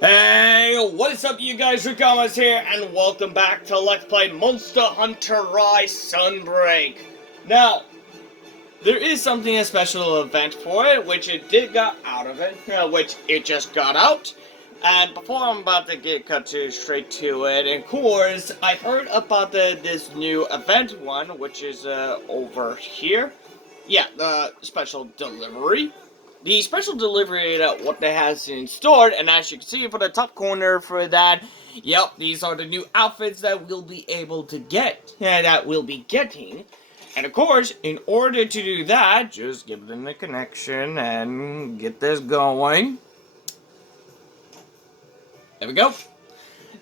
Hey, what is up you guys, Rikamas here, and welcome back to Let's Play Monster Hunter Rise Sunbreak. Now, there is something, a special event for it, which it did got out of it, which it just got out. And before I'm about to get straight to it, of course, I've heard about this new event one, which is over here. Yeah, the special delivery. The special delivery what they has in store, and as you can see for the top corner for that, yep, these are the new outfits that we'll be able to get, that we'll be getting. And of course, in order to do that, just give them the connection and get this going. There we go.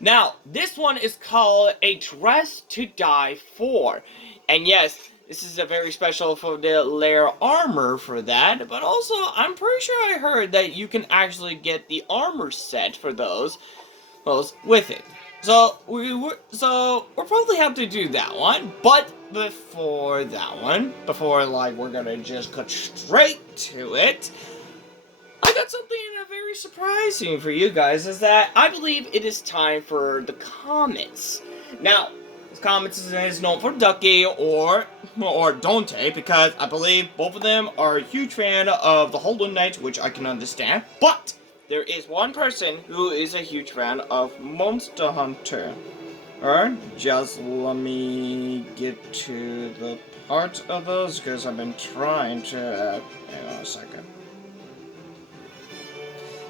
Now, this one is called A Dress to Die For. And yes, this is a very special for the layer armor for that, but also I'm pretty sure I heard that you can actually get the armor set for those with it. So we'll probably have to do that one, but before that one, we're gonna just cut straight to it, I got something very surprising for you guys, is that I believe it is time for the COMETs. Now, COMET is known for Ducky or Dante, because I believe both of them are a huge fan of the Hollow Knight, which I can understand. But there is one person who is a huge fan of Monster Hunter. Alright, just let me get to the part of those, because I've been trying to... hang on a second.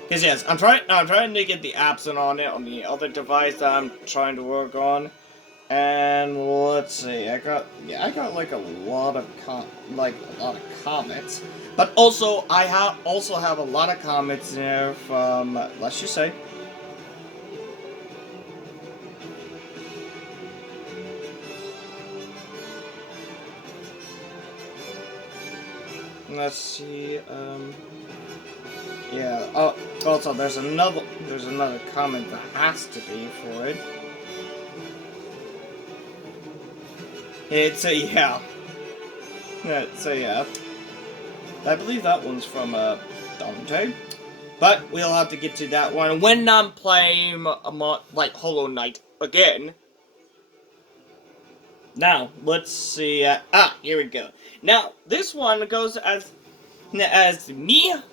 Because yes, I'm trying to get the apps on it on the other device that I'm trying to work on. And let's see, I got like a lot of comments, but also I have a lot of comments there from, let's just say, let's see, yeah. Oh, also there's another comment that has to be for it. It's a yeah. Yeah. I believe that one's from Dante, but we'll have to get to that one when I'm playing like Hollow Knight again. Now let's see. Here we go. Now this one goes as Miha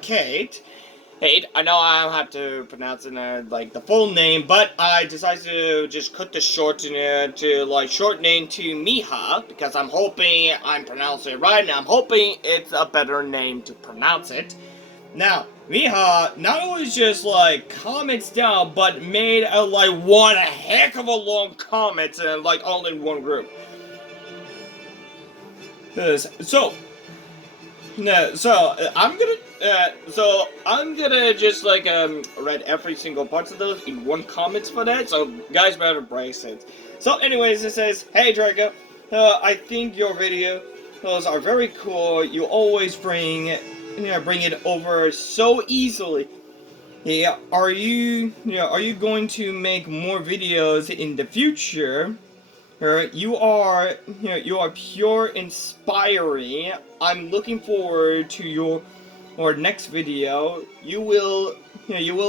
Kate. Hey, I know I don't have to pronounce it like the full name, but I decided to just cut the short to like short name to Miha, because I'm hoping I'm pronouncing it right, and I'm hoping it's a better name to pronounce it. Now, Miha not only just like comments down, but made like one heck of a long comment, like all in one group. I'm gonna just like read every single part of those in one comments for that, so guys better brace it. So anyways, it says, "Hey Draco, I think your videos are very cool. You always bring it over so easily. Yeah, are you going to make more videos in the future? You are pure inspiring. I'm looking forward to your next video. You will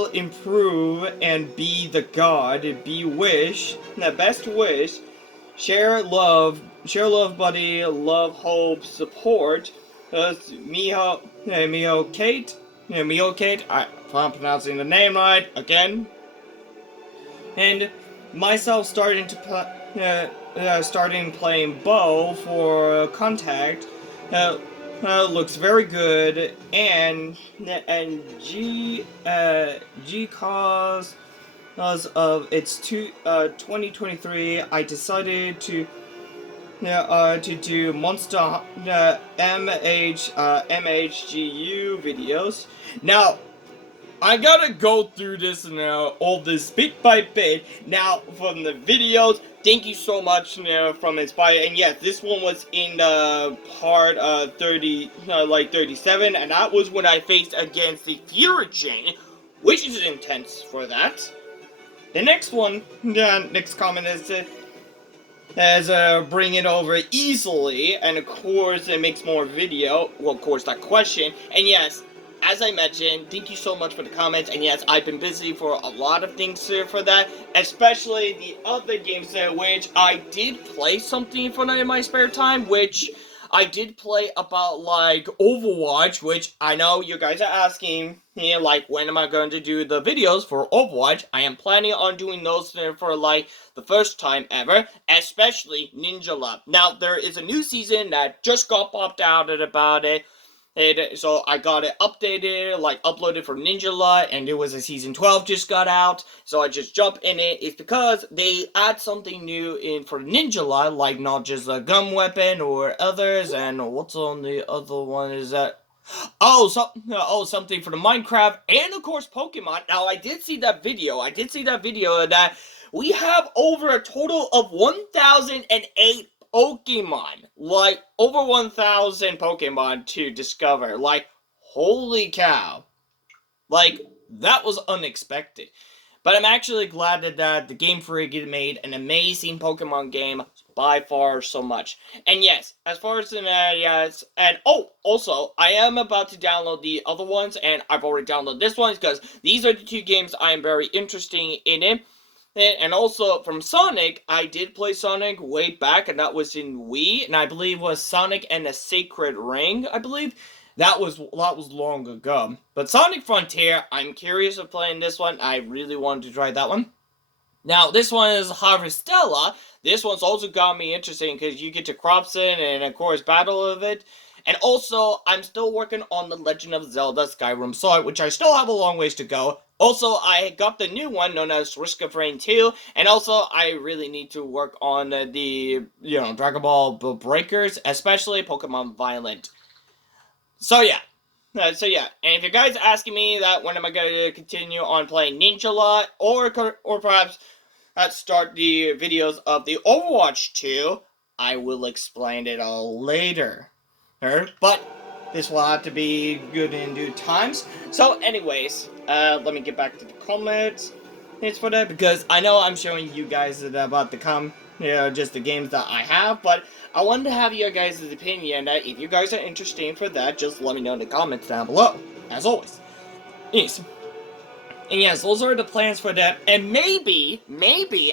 improve and be the god. Be wish, the best wish. Share love, buddy. Love, hope, support. Miho Kate. Miho Kate. If I'm pronouncing the name right again. And myself starting playing bow for contact. Looks very good, and G cause of its 2023, I decided to do Monster MHGU videos. Now, I gotta go through this now, all this bit by bit. Now, from the videos, thank you so much from Inspire. And yes, this one was in part 37, and that was when I faced against the Fury, which is intense for that. The next one, next comment is bring it over easily, and of course it makes more video. Well, of course that question, and yes. as I mentioned, thank you so much for the comments, and yes, I've been busy for a lot of things for that, especially the other games which I did play something for in my spare time, which I did play about, like, Overwatch, which I know you guys are asking me, like, when am I going to do the videos for Overwatch? I am planning on doing those for, like, the first time ever, especially Ninja Lab. Now, there is a new season that just got popped out about it, so I got it updated, like uploaded for Ninja Lot, and it was a season 12 just got out, so I just jumped in it. It's because they add something new in for Ninja Lot, like not just a gun weapon or others, and what's on the other one is that... something for the Minecraft, and of course Pokemon. Now, I did see that video that we have over a total of 1,008 Pokemon. Like, over 1,000 Pokemon to discover. Like, holy cow. Like, that was unexpected. But I'm actually glad that the Game Freak made an amazing Pokemon game by far so much. And yes, as far as the yes, and also, I am about to download the other ones, and I've already downloaded this one, because these are the two games I am very interested in it. And also, from Sonic, I did play Sonic way back, and that was in Wii, and I believe was Sonic and the Sacred Ring, I believe. That was long ago. But Sonic Frontier, I'm curious of playing this one. I really wanted to try that one. Now, this one is Harvestella. This one's also got me interesting, because you get to Cropson and, of course, Battle of it. And also, I'm still working on the Legend of Zelda Skyrim Sword, which I still have a long ways to go. Also, I got the new one known as Risk of Rain 2, and also, I really need to work on the, Dragon Ball Breakers, especially Pokemon Violent. So yeah, and if you guys are asking me that when am I going to continue on playing Ninja Lot, or perhaps start the videos of the Overwatch 2, I will explain it all later. But this will have to be good in due times. So anyways, let me get back to the comments. It's for that, because I know I'm showing you guys about the just the games that I have, but I wanted to have your guys' opinion. If you guys are interested for that, just let me know in the comments down below, as always. Yes. And yes, those are the plans for that, and maybe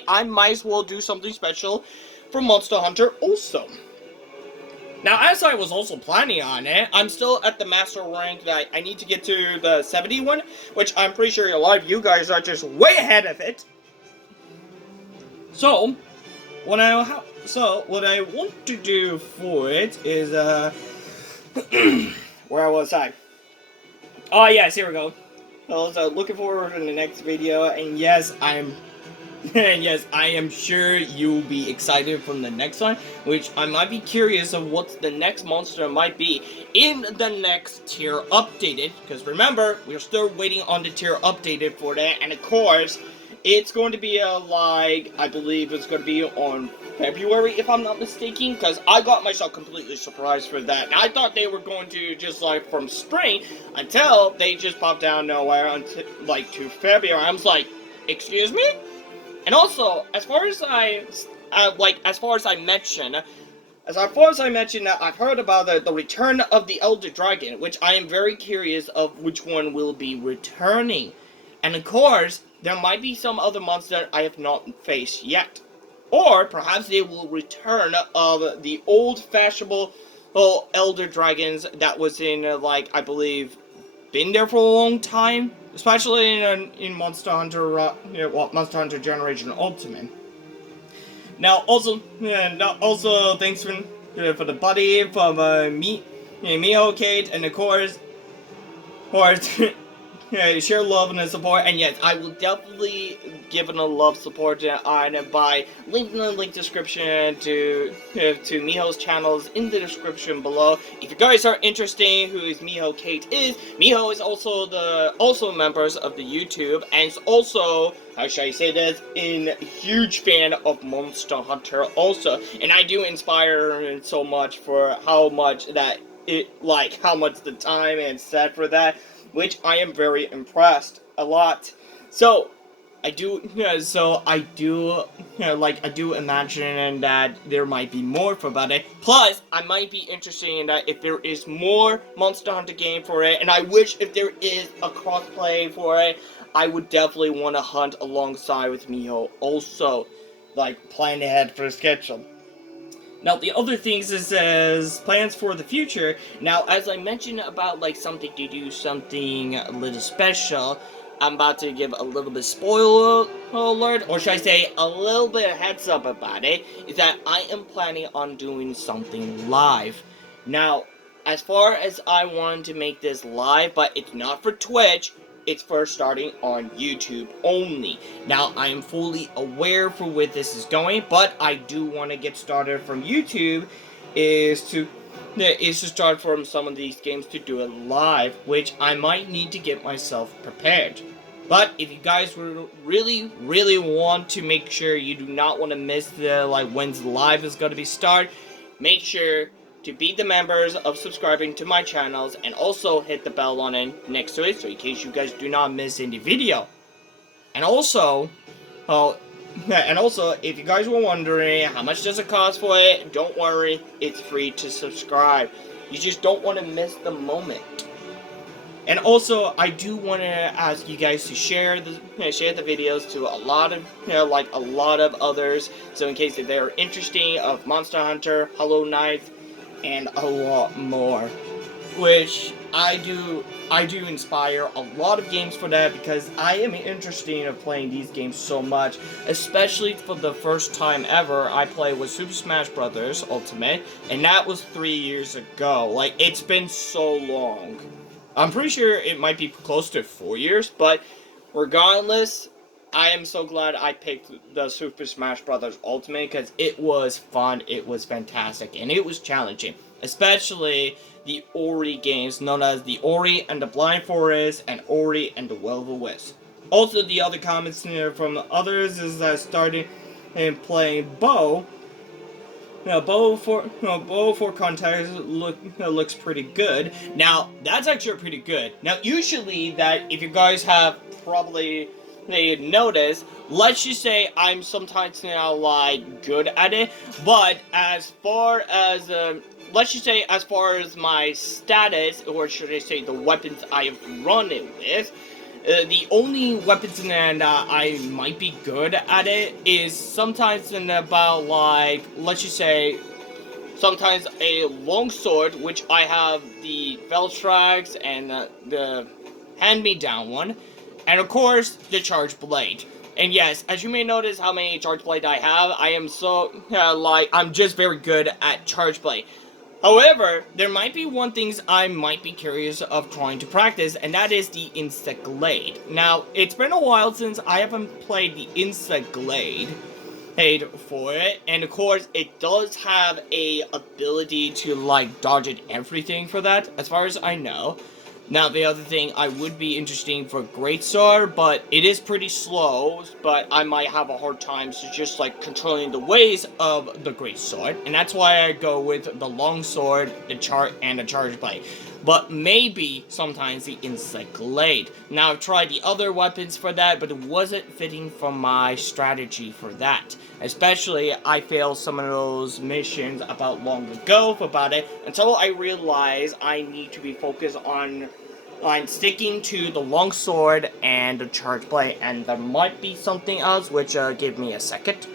I might as well do something special for Monster Hunter also. Now, as I was also planning on it, I'm still at the master rank that I need to get to the 71, which I'm pretty sure a lot of you guys are just way ahead of it. So, what I want to do for it is, where was I? Oh, yes, here we go. So, looking forward to the next video, and yes, I am sure you'll be excited from the next one, which I might be curious of what the next monster might be in the next tier updated, because remember, we're still waiting on the tier updated for that, and of course, it's going to be I believe it's going to be on February, if I'm not mistaken, because I got myself completely surprised for that. I thought they were going to just, from spring, until they just popped out of nowhere, until, to February. I was like, excuse me? And also, as far as I mentioned, I've heard about the return of the Elder Dragon, which I am very curious of which one will be returning. And of course, there might be some other monster I have not faced yet. Or perhaps they will return of the old fashionable Elder Dragons that was in, I believe, been there for a long time, especially in Monster Hunter, Monster Hunter Generation Ultimate. Now, also thanks for the buddy from Miho, Kate, and of course, share love and support, and yes, I will definitely give it a love support by linking the link description to Miho's channels in the description below. If you guys are interested who is Miho Kate is, Miho is also members of the YouTube, and is also, how should I say this, a huge fan of Monster Hunter also, and I do inspire him so much for how much the time and set for that, which I am very impressed a lot. So, I do, yeah, so I do, I do imagine that there might be more for about it. Plus, I might be interested in that if there is more Monster Hunter game for it, and I wish if there is a crossplay for it, I would definitely want to hunt alongside with Miho. Also, like, plan ahead for a schedule. Now, the other things is plans for the future. Now, as I mentioned about, like, something to do, something a little special, I'm about to give a little bit spoiler alert, or should I say a little bit of heads up about it, is that I am planning on doing something live. Now, as far as I want to make this live, but it's not for Twitch, it's for starting on YouTube only. Now, I am fully aware for where this is going, but I do want to get started from YouTube is to start from some of these games to do it live, which I might need to get myself prepared. But if you guys really, really want to make sure you do not want to miss the, like, when's live is going to be start, make sure to be the members of subscribing to my channels and also hit the bell on it next to it so in case you guys do not miss any video. And also, if you guys were wondering how much does it cost for it, don't worry, it's free to subscribe. You just don't want to miss the moment. And also, I do want to ask you guys to share the videos to a lot of a lot of others. So in case if they are interesting of Monster Hunter, Hollow Knight, and a lot more, which I do inspire a lot of games for that because I am interested in playing these games so much, especially for the first time ever I played with Super Smash Bros. Ultimate, and that was 3 years ago. Like, it's been so long. I'm pretty sure it might be close to 4 years, but regardless, I am so glad I picked the Super Smash Bros. Ultimate because it was fun, it was fantastic, and it was challenging. Especially the Ori games known as the Ori and the Blind Forest and Ori and the Will of the Wisp. Also, the other comments from the others is that starting and playing Bow. Now, Bow for context looks pretty good. Now, that's actually pretty good. Now, usually that if you guys have probably notice, let's just say I'm sometimes now like good at it, but as far as let's just say as far as my status, or should I say the weapons I have run it with, the only weapons that I might be good at it is sometimes in about, like, let's just say, sometimes a longsword, which I have the Veltrax and the hand-me-down one, and of course, the Charge Blade. And yes, as you may notice how many Charge Blade I have, I am so, I'm just very good at Charge Blade. However, there might be one thing I might be curious of trying to practice, and that is the Insect Glade. Now, it's been a while since I haven't played the Insect Glade for it, and of course, it does have a ability to, like, dodge at everything for that, as far as I know. Now, the other thing I would be interesting for Greatsword, but it is pretty slow, but I might have a hard time just, like, controlling the ways of the Greatsword, and that's why I go with the Longsword, the Charge Blade. But maybe sometimes the Insect Glade. Now, I've tried the other weapons for that, but it wasn't fitting for my strategy for that. Especially, I failed some of those missions about long ago about it, until I realized I need to be focused on sticking to the longsword and the charge blade, and there might be something else, which give me a second.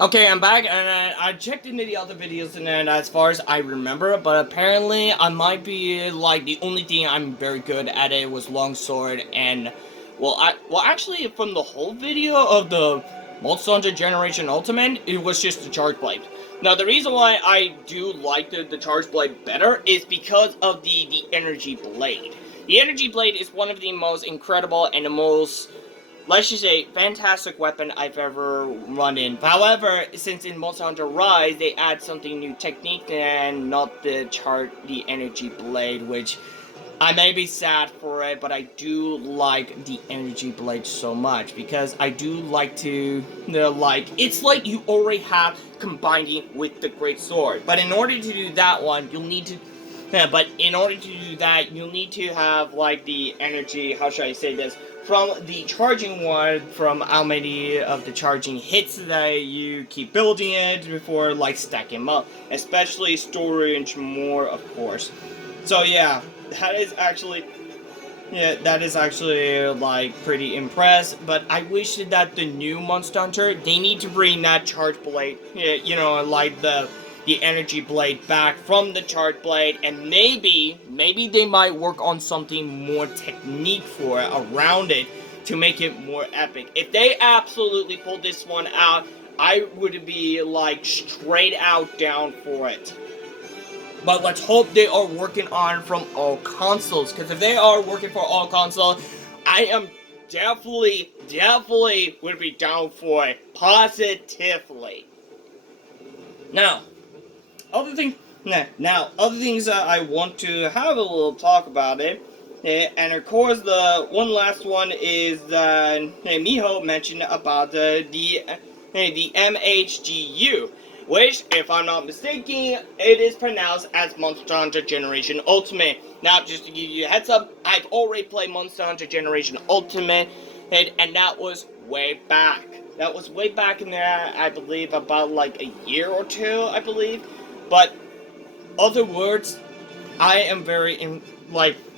Okay, I'm back, and I checked into the other videos, and then as far as I remember, but apparently I might be, like, the only thing I'm very good at it was longsword, and, well, actually, from the whole video of the Monster Hunter Generation Ultimate, it was just the Charge Blade. Now, the reason why I do like the Charge Blade better is because of the Energy Blade. The Energy Blade is one of the most incredible and the most, let's just say, fantastic weapon I've ever run in. However, since in Monster Hunter Rise, they add something new technique and not the Energy Blade, which I may be sad for it, but I do like the Energy Blade so much, because I do like to, it's like you already have combining with the Great Sword. But in order to do that one, you'll need to Yeah, but in order to do that, you'll need to have like the energy, how should I say this, from the charging one, from how many of the charging hits that you keep building it before like stacking them up, especially storage more, of course. So yeah, that is actually like pretty impressed, but I wish that the new Monster Hunter, they need to bring that charge blade, yeah, like the energy blade back from the charge blade, and maybe they might work on something more technique for it, around it, to make it more epic. If they absolutely pull this one out, I would be like straight out down for it. But let's hope they are working on from all consoles. Because if they are working for all consoles, I am definitely would be down for it. Positively. Now, other thing, other things that I want to have a little talk about it. And of course, the one last one is Miho mentioned about the MHGU, which, if I'm not mistaken, it is pronounced as Monster Hunter Generation Ultimate. Now, just to give you a heads up, I've already played Monster Hunter Generation Ultimate, and that was way back. That was way back in there, I believe, about like a year or two, I believe. But other words, I am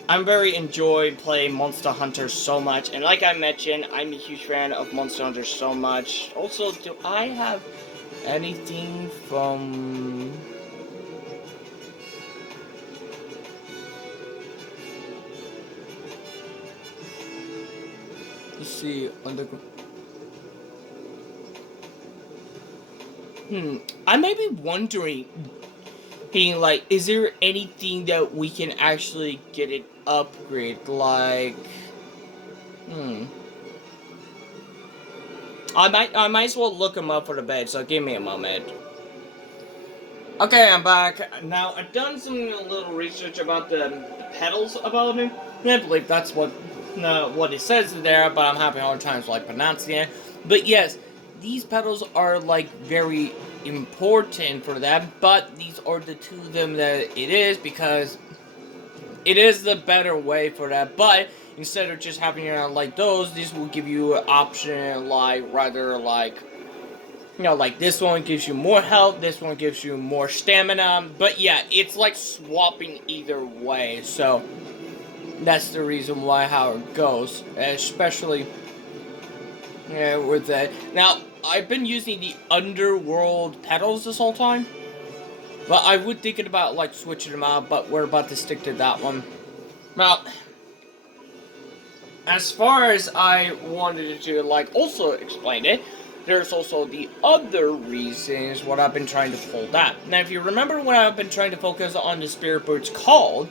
I'm very enjoy playing Monster Hunter so much, and like I mentioned, I'm a huge fan of Monster Hunter so much. Also, do I have anything from... Let's see, I may be wondering, being like, is there anything that we can actually get it upgrade? Like, I might as well look them up for the bed. So give me a moment. Okay, I'm back. Now I've done some little research about the pedals about it. I believe that's what it says there, but I'm having hard times like pronouncing it. But yes, these pedals are like very important for them, but these are the two of them that it is, because it is the better way for that. But instead of just having like those, this will give you an option like rather like, like this one gives you more health, this one gives you more stamina. But yeah, it's like swapping either way. So that's the reason why how it goes, especially with that. Now, I've been using the Underworld pedals this whole time, but I would thinking about like switching them out, but we're about to stick to that one. Now, as far as I wanted to like also explain it, there's also the other reasons what I've been trying to pull that. Now, if you remember when I've been trying to focus on the Spirit Birds called,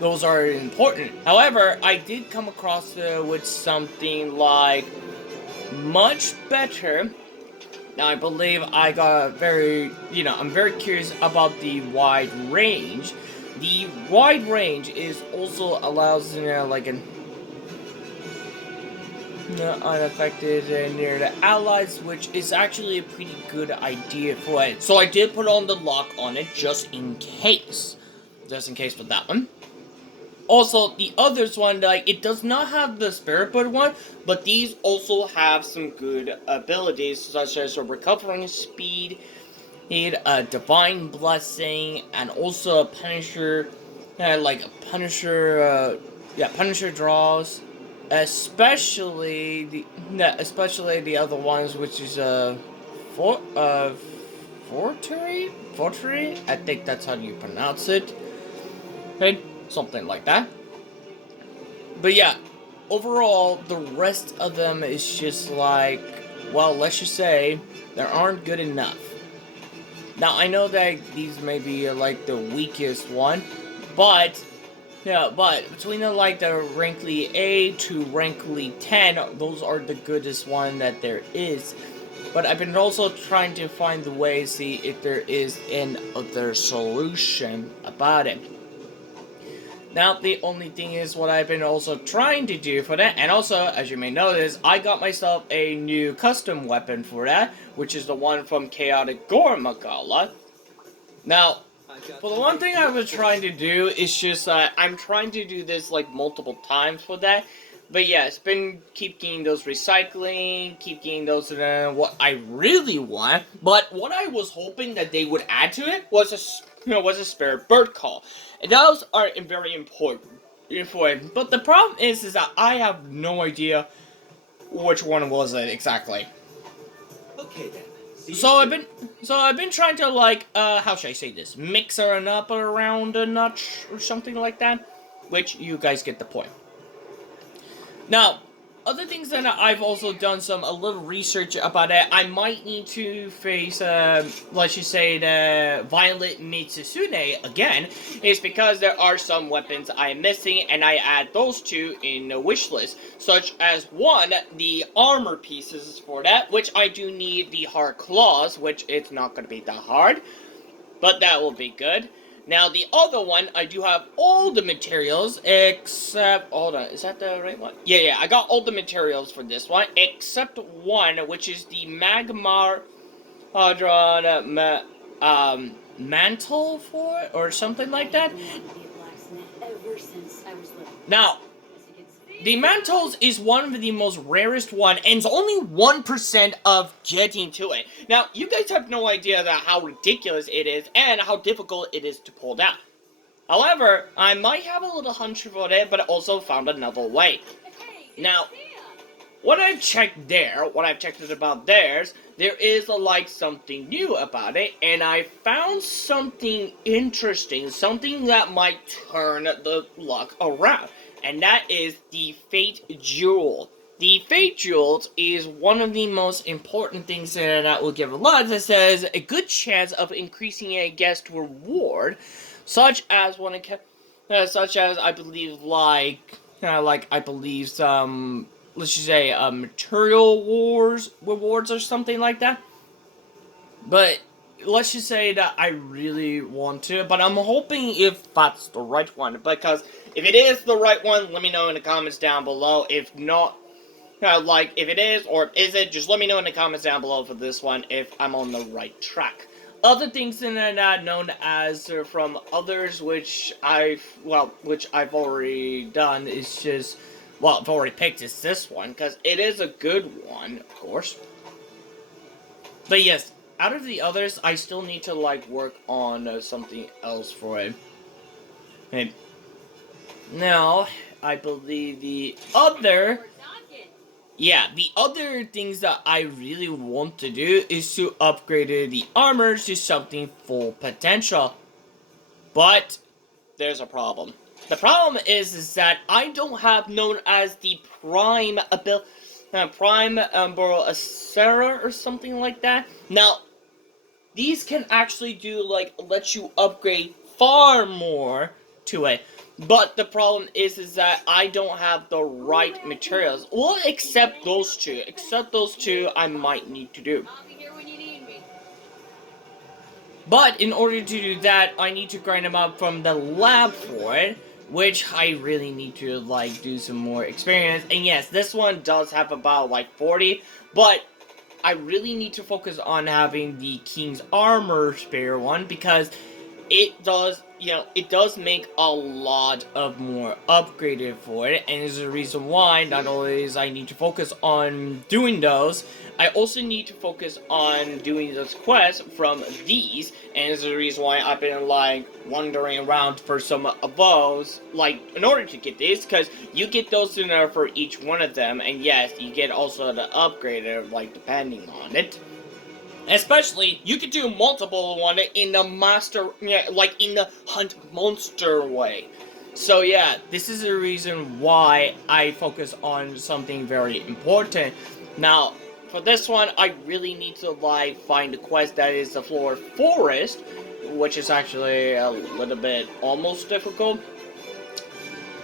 those are important. However, I did come across with something like much better. Now, I believe I got I'm very curious about the wide range. The wide range is also allows, like an unaffected near the allies, which is actually a pretty good idea for it. So I did put on the lock on it just in case. Just in case for that one. Also, the others one, like, it does not have the Spirit Bird one, but these also have some good abilities, such as a recovering speed, a divine blessing, and also a Punisher, Punisher draws, especially the other ones, which is Fortry, I think that's how you pronounce it. Okay, something like that. But yeah, overall, the rest of them is just like, well, let's just say, they aren't good enough. Now, I know that these may be like the weakest one, but between the Rankly A to Rankly 10, those are the goodest one that there is. But I've been also trying to find the way, see if there is another solution about it. Now, the only thing is what I've been also trying to do for that, and also, as you may notice, I got myself a new custom weapon for that, which is the one from Chaotic Gore Magala. Now, But the one thing I was trying to do is just, I'm trying to do this like multiple times for that. But yes, keep getting those recycling, keep getting those, what I really want. But what I was hoping that they would add to it was was a spare bird call. And those are very important for it. But the problem is that I have no idea which one was it exactly. Okay then. So I've been trying to like how should I say this? Mix her up around a nut or something like that, which you guys get the point. Now, other things that I've also done a little research about it. I might need to face, let's just say, the Violet Mitsusune again, is because there are some weapons I am missing, and I add those two in the wish list, such as one, the armor pieces for that, which I do need the hard claws, which it's not going to be that hard, but that will be good. Now, the other one, I do have all the materials, except... Hold on, is that the right one? Yeah, I got all the materials for this one, except one, which is the Magmar Hadron mantle for it, or something like that. Now, the mantles is one of the most rarest one, and it's only 1% of getting to it. Now, you guys have no idea how ridiculous it is, and how difficult it is to pull down. However, I might have a little hunch for it, but I also found another way. Now, what I've checked about theirs, there is like something new about it, and I found something interesting, something that might turn the luck around. And that is the Fate Jewel. The Fate Jewels is one of the most important things that will give a lot. That says a good chance of increasing a guest reward, such as I believe some, let's just say material rewards or something like that. But let's just say that I really want to, but I'm hoping if that's the right one, because if it is the right one, let me know in the comments down below. If not, if it is or is it, just let me know in the comments down below for this one if I'm on the right track. Other things that are known as from others, which I've already done, is just, I've already picked is this one, because it is a good one, of course. But yes, out of the others, I still need to work on something else for it. Okay. Now, I believe the other things that I really want to do is to upgrade the armor to something full potential. But there's a problem. The problem is that I don't have known as the Prime Acera or something like that. Now, these can actually do, let you upgrade far more to it. But the problem is that I don't have the right materials. Well, except those two. Except those two, I might need to do. But in order to do that, I need to grind them up from the lab for it, which I really need to, do some more experience. And yes, this one does have about, 40, but I really need to focus on having the King's Armor spare one, because it does, it does make a lot of more upgraded for it, and there's a reason why. Not only is I need to focus on doing those, I also need to focus on doing those quests from these, and there's a reason why I've been, wandering around for some of those, in order to get these, because you get those in there for each one of them, and yes, you get also the upgrader, depending on it. Especially, you could do multiple one in the master, in the hunt monster way. So yeah, this is the reason why I focus on something very important. Now, for this one, I really need to, find a quest that is the Floor Forest, which is actually a little bit almost difficult.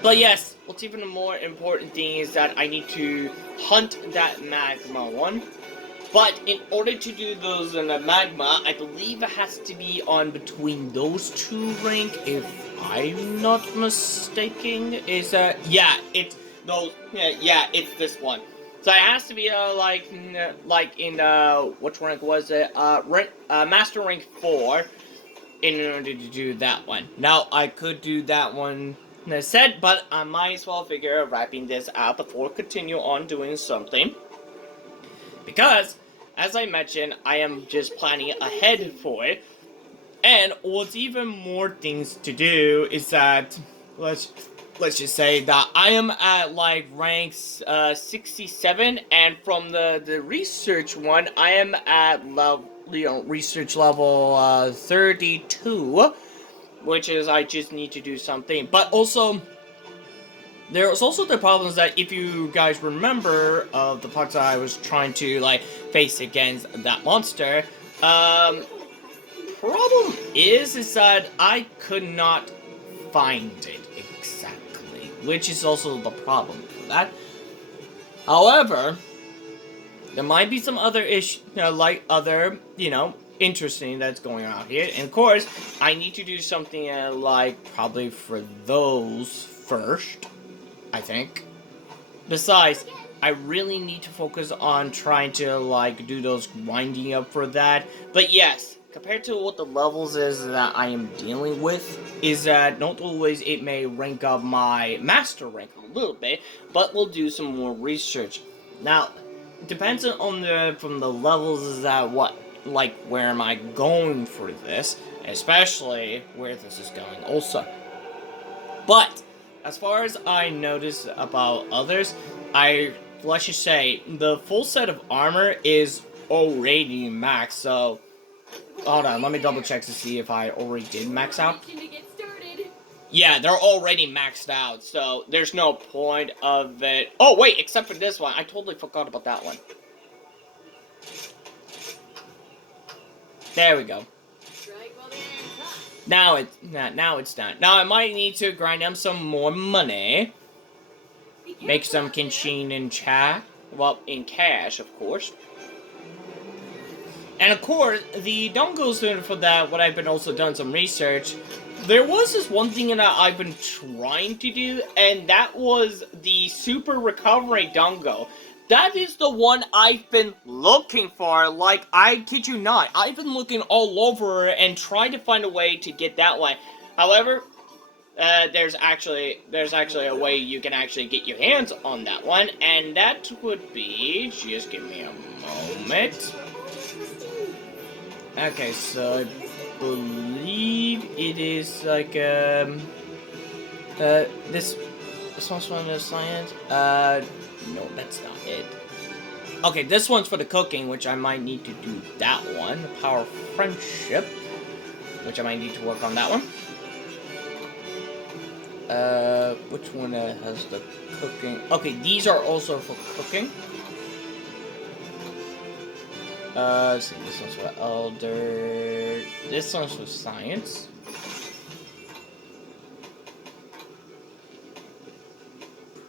But yes, what's even a more important thing is that I need to hunt that magma one. But in order to do those in the magma, I believe it has to be on between those two rank, if I'm not mistaken. It's it's this one. So it has to be in which rank was it? Master rank 4. in order to do that one. Now, I could do that one instead, but I might as well figure wrapping this out before continue on doing something. Because, as I mentioned, I am just planning ahead for it. And what's even more things to do is that, let's just say that I am at like ranks 67, and from the research one, I am at research level 32, which is I just need to do something. But also, there's also the problems that if you guys remember of the parts that I was trying to like face against that monster, problem is that I could not find it exactly, which is also the problem for that. However, there might be some other issue, like other, interesting that's going on here. And of course, I need to do something like probably for those first, I think. Besides, I really need to focus on trying to like do those winding up for that. But yes, compared to what the levels is that I am dealing with, is that not always it may rank up my master rank a little bit, but we'll do some more research. Now, it depends on from the levels is that what, like where am I going for this, especially where this is going also. But as far as I notice about others, let's just say the full set of armor is already maxed. So hold on, let me double check to see if I already did max out. Yeah, they're already maxed out, so there's no point of it. Oh wait, except for this one, I totally forgot about that one. There we go. Now it's done. Now I might need to grind up some more money. Make some kinshin in chat. Well, in cash, of course. And of course, the dongles for that, what I've been also done some research, there was this one thing that I've been trying to do, and that was the super recovery dongo. That is the one I've been looking for, like, I kid you not. I've been looking all over and trying to find a way to get that one. However, there's actually a way you can actually get your hands on that one, and that would be, just give me a moment. Okay, so I believe it is like this one's from the science. No, that's not it. Okay, this one's for the cooking, which I might need to do that one. The power of friendship, which I might need to work on that one. Which one has the cooking? Okay, these are also for cooking. Let's see, this one's for elder. This one's for science.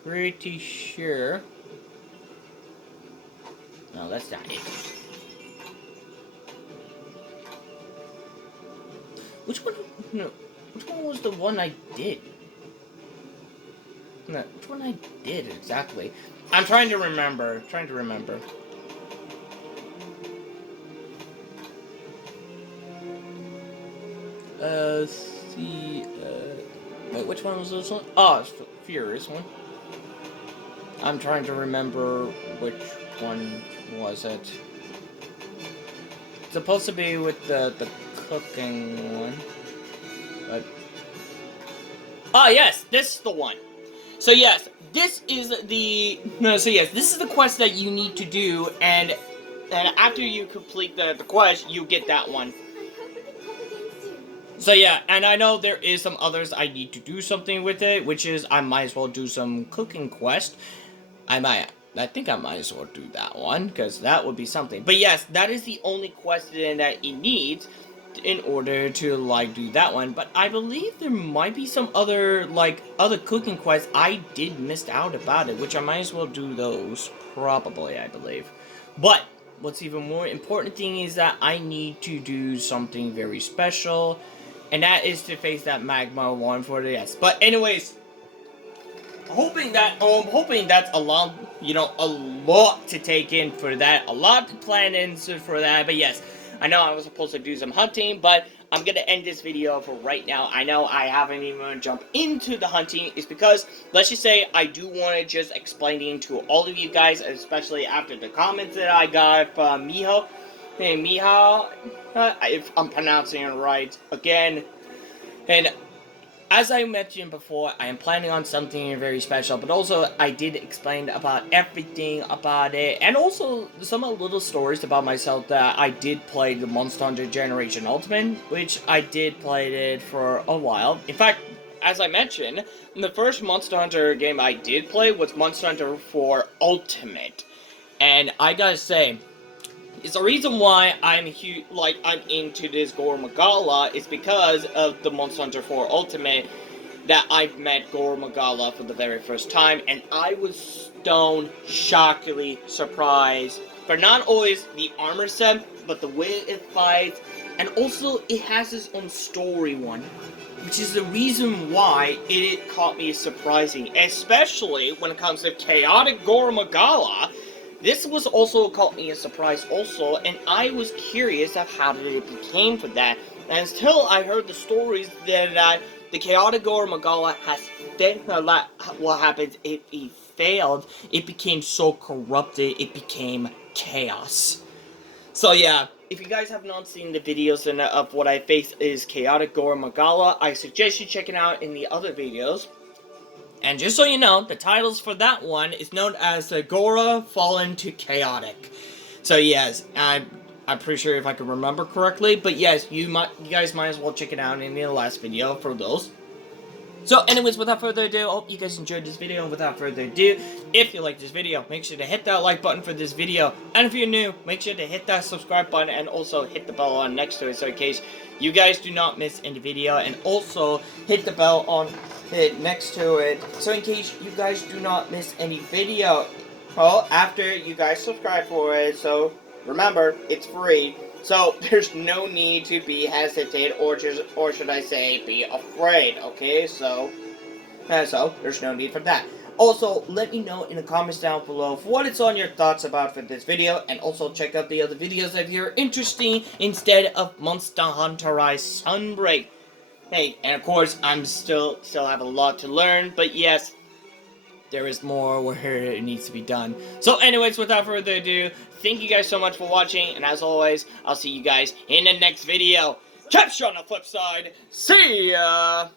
Pretty sure. No, that's not it. Which one? No, which one was the one I did? No, which one I did exactly? I'm trying to remember. See, wait, which one was this one? Oh, it's the Furious one. I'm trying to remember which one was it. It's supposed to be with the cooking one. But oh yes, this is the one. So yes, this is the this is the quest that you need to do, and after you complete the quest, you get that one. So yeah, and I know there is some others I need to do something with it, which is I might as well do some cooking quest. I think I might as well do that one, because that would be something. But yes, that is the only quest that it needs in order to, like, do that one. But I believe there might be some other, like, other cooking quests I did miss out about it, which I might as well do those, probably, I believe. But what's even more important thing is that I need to do something very special, and that is to face that magma one for the S. But anyways, hoping that's a lot, a lot to take in for that, a lot to plan in for that. But yes, I know I was supposed to do some hunting, but I'm gonna end this video for right now. I know I haven't even jumped into the hunting. It's because, let's just say, I do want to just explaining to all of you guys, especially after the comments that I got from Miho. Hey, Miho, if I'm pronouncing it right again. And as I mentioned before, I am planning on something very special, but also I did explain about everything about it, and also some little stories about myself that I did play the Monster Hunter Generation Ultimate, which I did play it for a while. In fact, as I mentioned, the first Monster Hunter game I did play was Monster Hunter 4 Ultimate, and I gotta say, it's the reason why I'm I'm into this Gore Magala is because of the Monster Hunter 4 Ultimate that I've met Gore Magala for the very first time, and I was shockingly surprised. But not always the armor set, but the way it fights, and also it has its own story one, which is the reason why it caught me surprising, especially when it comes to Chaotic Gore Magala. This was also caught me a surprise also, and I was curious of how did it became for that. And until I heard the stories that the Chaotic Gore Magala has been what happens if he failed, it became so corrupted, it became chaos. So yeah, if you guys have not seen the videos of what I face is Chaotic Gore Magala, I suggest you check it out in the other videos. And just so you know, the titles for that one is known as the Gora Fallen to Chaotic. So yes, I'm pretty sure if I can remember correctly, but yes, you guys might as well check it out in the last video for those. So anyways, without further ado, I hope you guys enjoyed this video, and without further ado, if you like this video, make sure to hit that like button for this video, and if you're new, make sure to hit that subscribe button, and also hit the bell on next to it, so in case you guys do not miss any video, and also hit the bell on it next to it, so in case you guys do not miss any video, well, after you guys subscribe for it, so remember, it's free. So there's no need to be hesitant or should I say be afraid, okay? So there's no need for that. Also, let me know in the comments down below what it's on your thoughts about for this video, and also check out the other videos if you're interested instead of Monster Hunterized Sunbreak. Hey, and of course I'm still have a lot to learn, but yes, there is more where it needs to be done. So anyways, without further ado, thank you guys so much for watching, and as always, I'll see you guys in the next video. Catch you on the flip side. See ya!